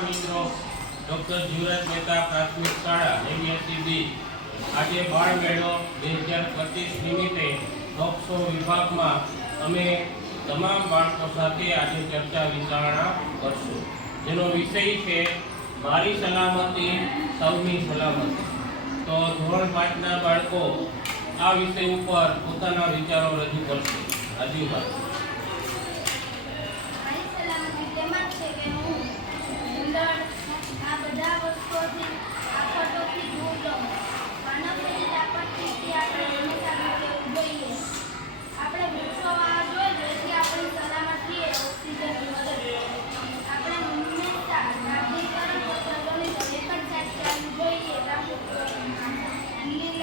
મિત્રો. ડોક્ટર જીવરાજ મહેતા પ્રાથમિક શાળા, નેવ્યાસી આજે બાળ મેળો બે હજાર પચીસ નિમિત્તે ડોક્સો વિભાગમાં અમે તમામ બાળકો સાથે આજે ચર્ચા વિચારણા કરશું. જેનો વિષય છે, મારી સલામતી, સૌની સલામતી. તો ધોરણ પાંચના બાળકો આ વિષય ઉપર પોતાના વિચારો રજૂ કરશે. આદિભાઈ